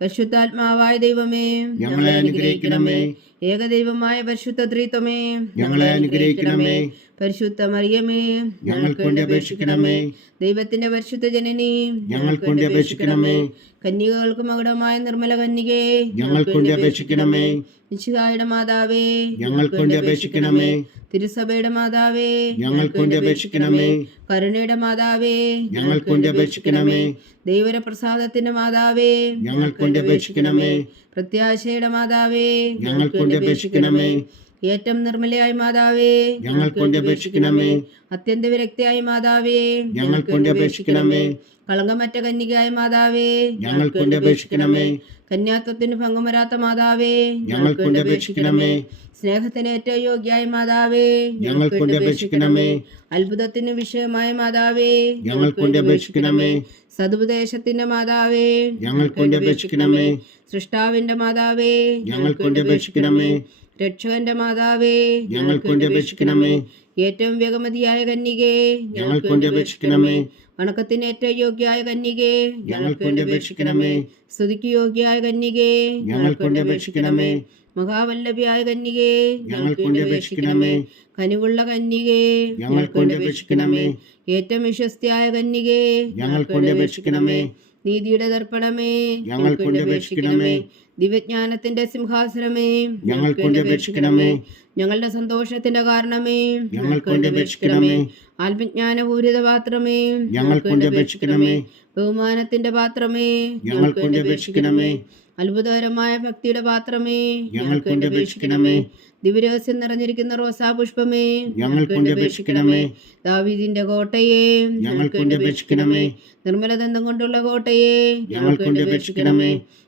പരിശുദ്ധാത്മാവായ ദൈവമേ ഞങ്ങളെ അനുഗ്രഹിക്കണമേ. ഏകദൈവമായ പരിശുദ്ധ ത്രീത്വമേ ഞങ്ങളെ അനുഗ്രഹിക്കണമേ. പരിശുദ്ധ മറിയമേ ഞങ്ങൾക്ക് വേണ്ടി അപേക്ഷിക്കണമേ. ദൈവത്തിന്റെ പരിശുദ്ധ ജനനി ഞങ്ങൾക്ക് വേണ്ടി അപേക്ഷിക്കണമേ. കന്യകൾക്ക് മകുടമായ നിർമ്മല കന്യകേ ഞങ്ങൾക്ക് വേണ്ടി അപേക്ഷിക്കണമേ. നിശ്ചിതായുടെ മാതാവേ ഞങ്ങൾക്ക് വേണ്ടി അപേക്ഷിക്കണമേ. തിരുസഭയുടെ മാതാവേ ഞങ്ങൾക്ക് വേണ്ടി അപേക്ഷിക്കണമേ. കരുണയുടെ മാതാവേ ഞങ്ങൾക്ക് വേണ്ടി അപേക്ഷിക്കണമേ. ദൈവര പ്രസാദത്തിന്റെ മാതാവേ ഞങ്ങൾക്ക് വേണ്ടി അപേക്ഷിക്കണമേ. പ്രത്യാശയുടെ മാതാവേ ഞങ്ങൾക്ക് വേണ്ടി അപേക്ഷിക്കണമേ. ഏറ്റവും നിർമ്മലയായ മാതാവേ ഞങ്ങൾ വേണ്ടി അപേക്ഷിക്കണമേ. അത്യന്ത വിരക്തിയായ മാതാവേ ഞങ്ങൾ വേണ്ടി അപേക്ഷിക്കണമേ. കളങ്കമറ്റ കന്യകയായ മാതാവേ ഞങ്ങൾ വേണ്ടി അപേക്ഷിക്കണമേ. കന്യാത്വത്തിന് ഭംഗം വരാത്ത മാതാവേ ഞങ്ങൾക്ക് വേണ്ടി അപേക്ഷിക്കണമേ. സ്നേഹത്തിന് ഏറ്റവും യോഗ്യായ മാതാവേ ഞങ്ങൾ വേണ്ടി അപേക്ഷിക്കണമേ. അത്ഭുതത്തിന് വിഷയമായ മാതാവേ ഞങ്ങൾ വേണ്ടി അപേക്ഷിക്കണമേ. സതുപദേശത്തിന്റെ മാതാവേ ഞങ്ങൾ വേണ്ടി അപേക്ഷിക്കണമേ. സൃഷ്ടാവിന്റെ മാതാവേ ഞങ്ങൾ വേണ്ടി അപേക്ഷിക്കണമേ. രക്ഷകന്റെ മാതാവേ ഞങ്ങൾക്ക് വേണ്ടി അപേക്ഷിക്കണമേ. ഏറ്റവും വേഗമതിയായ കന്യകേ ഞങ്ങൾക്ക് വേണ്ടി അപേക്ഷിക്കണമേ. വണക്കത്തിന് ഏറ്റവും യോഗ്യായ കന്യകേ ഞങ്ങൾക്ക് വേണ്ടി അപേക്ഷിക്കണമേ. സ്തുതിക്ക് യോഗ്യായ കന്യകേ ഞങ്ങൾക്ക് വേണ്ടി അപേക്ഷിക്കണമേ. മഹാവല്ലഭിയായ കന്യകേ ഞങ്ങൾക്ക് വേണ്ടി അപേക്ഷിക്കണമേ. കനിവുള്ള കന്യകേ ഞങ്ങൾക്ക് വേണ്ടി അപേക്ഷിക്കണമേ. ഏറ്റവും വിശ്വസ്തിയായ കന്യകേ ഞങ്ങൾക്ക് വേണ്ടി അപേക്ഷിക്കണമേ. നീതിയുടെ ദർപ്പണമേ ഞങ്ങൾക്ക് വേണ്ടി അപേക്ഷിക്കണമേ. ദിവ്യജ്ഞാനത്തിന്റെ സിംഹാസനമേ ഞങ്ങൾ വേണ്ടി അപേക്ഷിക്കണമേ. ഞങ്ങളുടെ സന്തോഷത്തിന്റെ കാരണമേ ഞങ്ങൾ വേണ്ടി അപേക്ഷിക്കണമേ. ആത്മജ്ഞാനപൂരിത പാത്രമേ ഞങ്ങൾക്ക് വേണ്ടി അപേക്ഷിക്കണമേ. ബഹുമാനത്തിന്റെ പാത്രമേ ഞങ്ങൾ വേണ്ടി അപേക്ഷിക്കണമേ. അത്ഭുതകരമായ ഭക്തിയുടെ പാത്രമേ ഞങ്ങൾ വേണ്ടി അപേക്ഷിക്കണമേ. ദിവ്യരഹസ്യം നിറഞ്ഞിരിക്കുന്ന റോസാ പുഷ്പമേ ഞങ്ങൾക്ക് വേണ്ടി അപേക്ഷിക്കണമേ. ദാവീദിന്റെ കോട്ടയെ ഞങ്ങൾക്ക് വേണ്ടി അപേക്ഷിക്കണമേ. നിർമ്മലദന്തം കൊണ്ടുള്ള കോട്ടയെ ഞങ്ങൾ വേണ്ടി അപേക്ഷിക്കണമേ.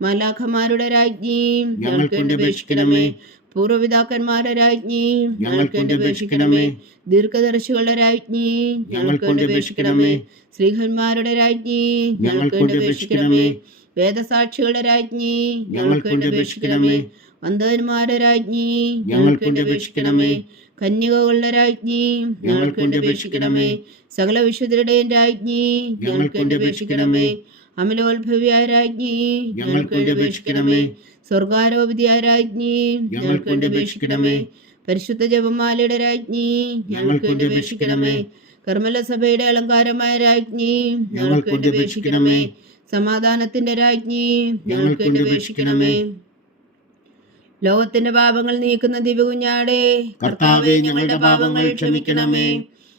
മലാഖമാരുടെ രാജ്ഞി ഞങ്ങൾക്ക് അപേക്ഷിക്കണമേ പൂർവപിതാക്കന്മാരുടെ രാജ്ഞി ഞങ്ങൾക്ക് അപേക്ഷിക്കണമേ ദീർഘദർശികളുടെ രാജ്ഞി ഞങ്ങൾക്ക് അപേക്ഷിക്കണമേ ശ്രീഹന്മാരുടെ രാജ്ഞി ഞങ്ങൾക്ക് അപേക്ഷിക്കണമേ വേദസാക്ഷികളുടെ രാജ്ഞി ഞങ്ങൾക്ക് അപേക്ഷിക്കണമേ വന്ധവന്മാരുടെ രാജ്ഞി ഞങ്ങൾക്ക് അപേക്ഷിക്കണമേ കന്യകകളുടെ രാജ്ഞി ഞങ്ങൾക്ക് അപേക്ഷിക്കണമേ സകല വിശുദ്ധരുടെയും രാജ്ഞി ഞങ്ങൾക്ക് അപേക്ഷിക്കണമേ അമലോത്ഭവിയായ രാജ്ഞി ഞങ്ങൾക്ക് അപേക്ഷിക്കണമേ. സ്വർഗാരോപിതയായ രാജ്ഞി ഞങ്ങൾക്ക് അപേക്ഷിക്കണമേ. പരിശുദ്ധ ജപമാലയുടെ രാജ്ഞി ഞങ്ങൾക്ക് അപേക്ഷിക്കണമേ. കർമ്മല സഭയുടെ അലങ്കാരമായ രാജ്ഞി ഞങ്ങൾക്ക് അപേക്ഷിക്കണമേ. സമാധാനത്തിന്റെ രാജ്ഞി ഞങ്ങൾക്ക് അപേക്ഷിക്കണമേ. ലോകത്തിന്റെ പാപങ്ങൾ നീക്കുന്ന ദിവകുഞ്ഞാടേ കർത്താവേ ഞങ്ങളുടെ പാപങ്ങൾ ക്ഷമിക്കണമേ.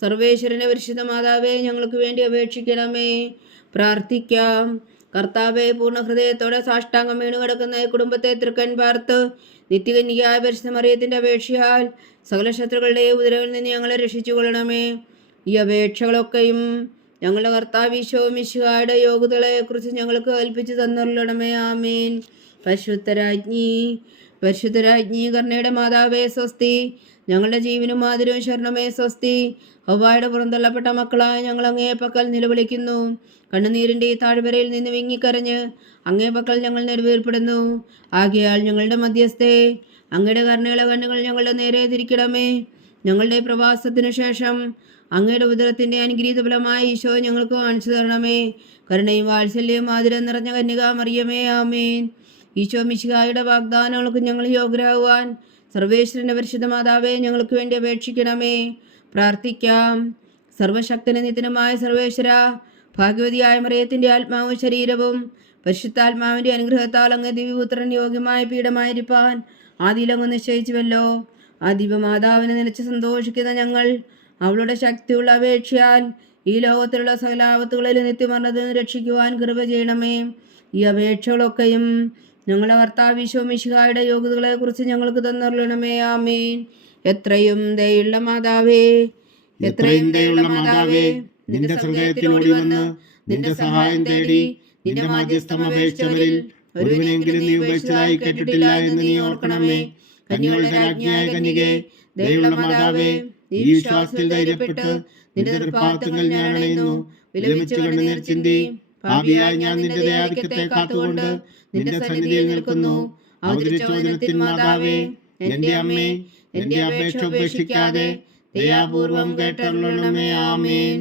സർവേശ്വരന്റെ പരിശുദ്ധ മാതാവേ ഞങ്ങൾക്ക് വേണ്ടി അപേക്ഷിക്കണമേ. പ്രാർത്ഥിക്കാം. കർത്താവെ പൂർണ ഹൃദയത്തോടെ സാഷ്ടാംഗം വീണു കിടക്കുന്ന കുടുംബത്തെ തൃക്കൻ പാർത്ത് നിത്യകന്യകായ പരിശുദ്ധ മറിയത്തിന്റെ അപേക്ഷയാൽ സകല ശത്രുക്കളുടെ ഉദരവിൽ നിന്ന് ഞങ്ങളെ രക്ഷിച്ചു കൊള്ളണമേ ഈ അപേക്ഷകളൊക്കെയും ഞങ്ങളുടെ കർത്താവ് ഈശോ മിശിഹായുടെ യോഗ്യതകളെക്കുറിച്ച് ഞങ്ങൾക്ക് കൽപ്പിച്ചു തന്നുള്ളണമേ ആമീൻ. പരിശുദ്ധരാജ്ഞി പരിശുദ്ധരാജ്ഞി കർണയുടെ മാതാവേ സ്വസ്തി ഞങ്ങളുടെ ജീവനും മാതിരവും ശരണമേ സ്വസ്തി. ഹൗവായുടെ പുറന്തള്ളപ്പെട്ട മക്കളായ ഞങ്ങൾ അങ്ങേ പക്കൽ നിലവിളിക്കുന്നു. കണ്ണുനീരിന്റെ ഈ താഴ്വരയിൽ നിന്ന് വിങ്ങിക്കരഞ്ഞ് അങ്ങേ പക്കൽ ഞങ്ങൾ നെരുവേർപ്പെടുന്നു ആകയാൽ ഞങ്ങളുടെ മധ്യസ്ഥേ അങ്ങയുടെ കർണയുള്ള കണ്ണുകൾ ഞങ്ങളുടെ നേരെ തിരിക്കണമേ. ഞങ്ങളുടെ പ്രവാസത്തിനു ശേഷം അങ്ങയുടെ ഉദരത്തിന്റെ അനുഗ്രഹീത ഫലമായ ഈശോ ഞങ്ങൾക്ക് കാണിച്ചു തരണമേ. കരുണയും വാത്സല്യവും ആതിരം നിറഞ്ഞ കന്യക മറിയമേ ആമേൻ. ഈശോ മിശിഹായുടെ വാഗ്ദാനങ്ങൾക്ക് ഞങ്ങൾ യോഗ്യരാകുവാൻ സർവേശ്വരന്റെ പരിശുദ്ധ മാതാവേ ഞങ്ങൾക്ക് വേണ്ടി അപേക്ഷിക്കണമേ. പ്രാർത്ഥിക്കാം. സർവശക്തന നിത്യനുമായ സർവേശ്വര ഭാഗ്യവതിയായ മറിയത്തിന്റെ ആത്മാവും ശരീരവും പരിശുദ്ധാത്മാവിന്റെ അനുഗ്രഹത്താൽ അങ്ങ് ദിവ്യപുത്രൻ യോഗ്യമായ പീഠമായിരിക്കാൻ ആദിയിലങ്ങ് നിശ്ചയിച്ചുവല്ലോ. ആ ദിവ്യമാതാവിനെ നിലച്ച് സന്തോഷിക്കുന്ന ഞങ്ങൾ അവളുടെ ശക്തിയുള്ള അപേക്ഷയാൽ ഈ ലോകത്തിലുള്ള സകലാപത്തുകളിൽ നിത്യമരണത്തിൽ നിന്ന് രക്ഷിക്കുവാൻ കൃപ ചെയ്യണമേ. ഈ അപേക്ഷകളൊക്കെയും ഞങ്ങളുടെ കർത്താവ് യോഗ്യതകളെ കുറിച്ച് ഞങ്ങൾക്ക് തന്നറിയണമേ ആമേൻ. എത്രയും ദയുള്ള മാതാവേ എത്രയും ദയുള്ള മാതാവേ നിന്റെ ഹൃദയത്തിനോട് വന്ന് നിന്റെ സഹായം തേടി നിന്റെ മാധ്യസ്ഥം അപേക്ഷിച്ചവരിൽ ഒരുവിനെങ്കിലും നീ ഉപേക്ഷിച്ചതായി കേട്ടിട്ടില്ല എന്ന് നീ ഓർക്കണമേ. കന്യകളുടെ രാജ്ഞിയായ കന്യകെ ദയുള്ള മാതാവേ ഈ വിശ്വാസത്തിൽ ധൈര്യപ്പെട്ട് നിന്റെ തൃപ്പാദങ്ങൾ ഞാൻ അണയുന്നു. വിലമിച്ചു കണ്ണുനീർ ചിന്തി. ഭാവിയായി ഞാൻ നിന്റെ ദയാധിക്യത്തെ കാത്തുകൊണ്ട് നിന്റെ സന്നിധിയിൽ നിൽക്കുന്നു. അവതരിച്ചോദനത്തിൻ മാതാവേ എന്റെ അമ്മേ എന്റെ അപേക്ഷ ഉപേക്ഷിക്കാതെ ദയാപൂർവം കേട്ടരുളണമേ ആമേൻ.